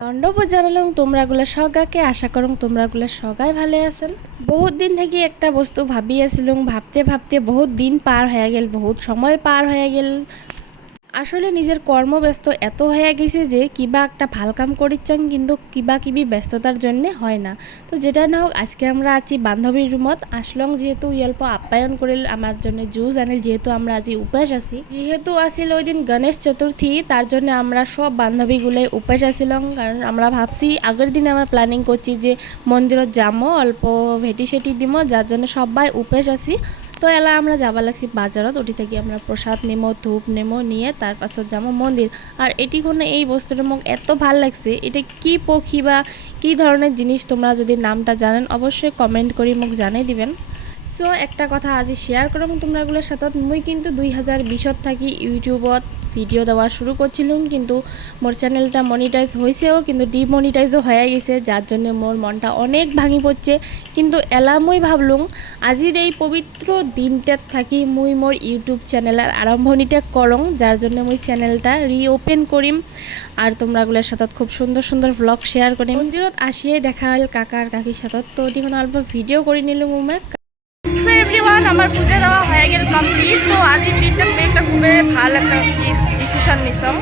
দণ্ডবোধ জানালাম তোমরাগুলা সগাকে আশা করুন তোমরাগুলা সগাই ভালো আছেন। বহুত দিন থেকে একটা বস্তু ভাবি আছিলুম, ভাবতে ভাবতে বহুত দিন পার হয়ে গেল, বহুত সময় পার হয়ে গেল। আসলে নিজের কর্মব্যস্ত এত হয়ে গেছে যে কিবা একটা ভাল কাম করিচ্ছাম কিন্তু কিবা কিবি ব্যস্ততার জন্য হয় না। তো যেটা না হোক আজকে আমরা আছি বান্ধবীর রুমত আসলং, যেহেতু অল্প আপ্যায়ন করিল আমার জন্য জুস আনিল, যেহেতু আমরা আজি উপাস আছি, যেহেতু আসিল ওই দিন গণেশ চতুর্থী, তার জন্য আমরা সব বান্ধবীগুলাই উপাস আসিলাম। কারণ আমরা ভাবছি আগের দিন আমরা প্ল্যানিং করছি যে মন্দিরত যামো, অল্প ভেটি সেটি দিব, যার জন্য সবাই উপাস আছি। তো এলা আমরা যাবা লাগছি বাজারত, ওটি থেকে আমরা প্রসাদ নেমো, ধূপ নেমো, নিয়ে তার পাছত যাবো মন্দির। আর এটি কোনো এই বস্তুটা মোক এত ভাল লাগছে, এটা কি পক্ষী বা কী ধরনের জিনিস, তোমরা যদি নামটা জানেন অবশ্যই কমেন্ট করে মোক জানাই দিবেন। সো একটা কথা আজি শেয়ার করম তোমরাগুলোর সাথে। মুই কিন্তু 2020 থাকি ইউটিউবত ভিডিও দেওয়া শুরু করছিলাম, কিন্তু মোর চ্যানেলটা মনিটাইজ হয়েছেও কিন্তু ডিমনিটাইজও হয়ে গেছে, যার জন্য মোর মনটা অনেক ভাঙি পড়ছে। কিন্তু এলা মুই ভাবলুম আজির এই পবিত্র দিনটাত থাকি মুই মোর ইউটিউব চ্যানেলের আরম্ভণিটা করং, যার জন্য মুই চ্যানেলটা রিওপেন করিম আর তোমরাগুলোর সাথে খুব সুন্দর সুন্দর ভ্লগ শেয়ার করিম। মন্দিরত আসিয়ে দেখা হল কাকা আর কাকির সাথে, তো ওটি কোনো অল্প ভিডিও করে নিলাম উমে। সো এভরিওয়ান, আমার পূজা দেওয়া হয়ে গেল কমপ্লিট। তো আজির দিনটাতে একটা খুবই ভালো একটা ডিসিশন নিছম।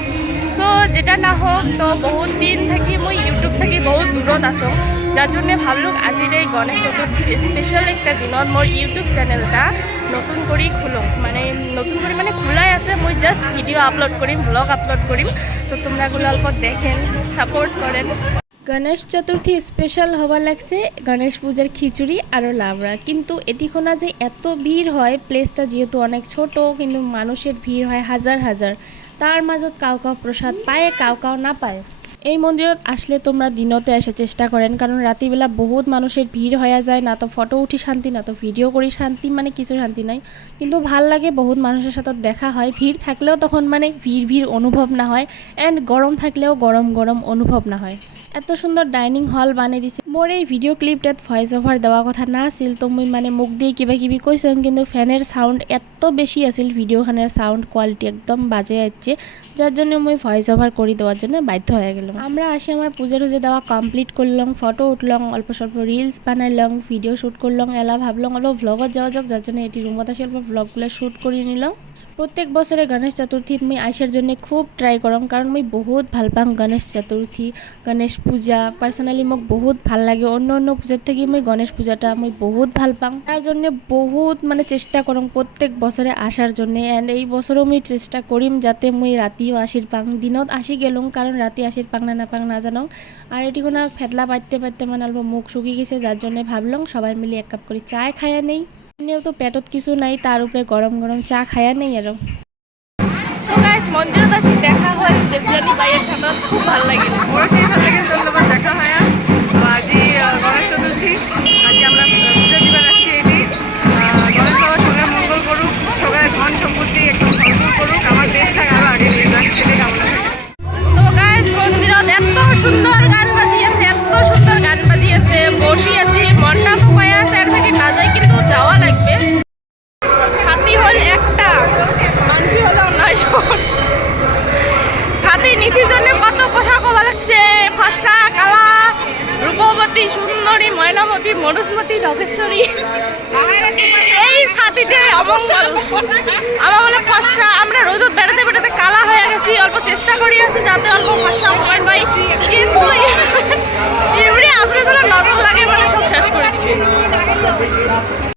সো যেটা না হোক, তো বহুত দিন থাকি মুই ইউটিউব থাকি বহুত দূরত আছো, যার জন্য ভাবলুক আজির এই গণেশ চতুর্থীর স্পেশাল একটা দিনত মোর ইউটিউব চ্যানেলটা নতুন করে খুলুম। মানে নতুন করে মানে খোলাই আছে, মুই জাস্ট ভিডিও আপলোড করিম, ব্লগ আপলোড করিম। তো তোমরাগুলো অল্প দেখেন, সাপোর্ট করেন। গণেশ চতুর্থী স্পেশাল হবার লাগছে গণেশ পূজার খিচুড়ি আরও লাবড়া। কিন্তু এটিখোনা যে এত ভিড় হয়, প্লেসটা যেহেতু অনেক ছোট, কিন্তু মানুষের ভিড় হয় হাজার হাজার, তার মাজত কাউ কাউ প্রসাদ পায়, কাউ কাউ না পায়। এই মন্দিরত আসলে তোমরা দিনতে আসার চেষ্টা করেন, কারণ রাতিবেলা বহুত মানুষের ভিড় হয়ে যায়, না তো ফটো উঠি শান্তি, না তো ভিডিও করি শান্তি, মানে কিছু শান্তি নাই। কিন্তু ভাল লাগে, বহুত মানুষের সাথে দেখা হয়। ভিড় থাকলেও তখন মানে ভিড় ভিড় অনুভব না হয়, অ্যান্ড গরম থাকলেও গরম গরম অনুভব না হয়। এত সুন্দর ডাইনিং হল বানিয়ে দিছে। মোর এই ভিডিও ক্লিপটাত ভয়েস ওভার দেওয়া কথা না আছিল, তো মুই মানে মুখ দিয়ে কিবা কিবি কইছিলাম, কিন্তু ফ্যানের সাউন্ড এত বেশি আছিল, ভিডিওখানের সাউন্ড কোয়ালিটি একদম বাজে যাচ্ছে, যার জন্য মুই ভয়েস ওভার করে দেওয়ার জন্য বাধ্য হয়ে গেলাম। আমরা আসি আমার পূজা টুজা দেওয়া কমপ্লিট করলাম, ফটো উঠলাম, অল্প স্বল্প রিলস বানাইলাম, ভিডিও শ্যুট করলাম। এলা ভাবলাম অল্প ভ্লগত যাওয়া যাক, যার জন্য এটি রুমত আসি অল্প ভ্লগগুলো শ্যুট করে নিলাম। প্রত্যেক বছরে গণেশ চতুর্থীত মুই আইসার জন্য খুব ট্রাই করম, কারণ মুই বহুত ভাল পাম গণেশ চতুর্থী, গণেশ পূজা। পার্সোনালি মোক বহুত ভাল লাগে, অন্য অন্য পূজার থেকে মুই গণেশ পূজাটা মুই বহুত ভাল পাম, তার জন্য বহুত মানে চেষ্টা করম প্রত্যেক বছরে আসার জন্য। অ্যান্ড এই বছরও মুই চেষ্টা করিম যাতে মুই রাতিও আসির পাং। দিনত আসি গেলুম, কারণ রাতি আসির পাং না পাং না জানো। আর এটি কোনো ফেতলা পাইতে পাইতে মানে অল্প মুখ শুকি গেছে, যার জন্য ভাবলাম সবাই মিলে এক কাপ করে চায় খায়া নেই। এমনিও তো পেটত কিছু নাই, তার উপরে গরম গরম চা খায়া নেই আরো। তো গাইস, মন্দিরত আসি দেখা হয় দেবযানী বাইয়ের সাথে, খুব ভালো লাগে। ওরা সেই ভালো লাগে, ধন্যবাদ দেখা হয়। আজি গণেশ চতুর্থী, আজি আমরা পূজা দিবা যাচ্ছি। এটি গণেশ বাবার সঙ্গে মঙ্গল করুক, সবাই ধন সম্পত্তি একদম ভরপুর করুক, আমার দেশটাকে আরো আগে নিয়ে যাক, সেটাই কামনা থাকে। তো গাইস, মন্দিরত এত সুন্দর গান বাজি আছে, এত সুন্দর গান বাজি আছে, বসি আছি, মনটা তো পায় আছে, এর থেকে না যাই কিন্তু যাওয়া লাগবে। ছাতি হল একটা, মানসি হলাম 9 ছাতি নিশির জন্য কত কথা কবা লাগছে, ফর্সা কালা রূপবতী সুন্দরী ময়নামতী মনুস্মতী রজেশ্বরী, এই ছাতিতে অমঙ্গল। আমার বলে ফর্সা, আমরা রোদত বেড়াতে বেড়াতে কালা হয়ে গেছি, অল্প চেষ্টা করি আছি যাতে অল্প ফর্সা হয় ভাই, কিন্তু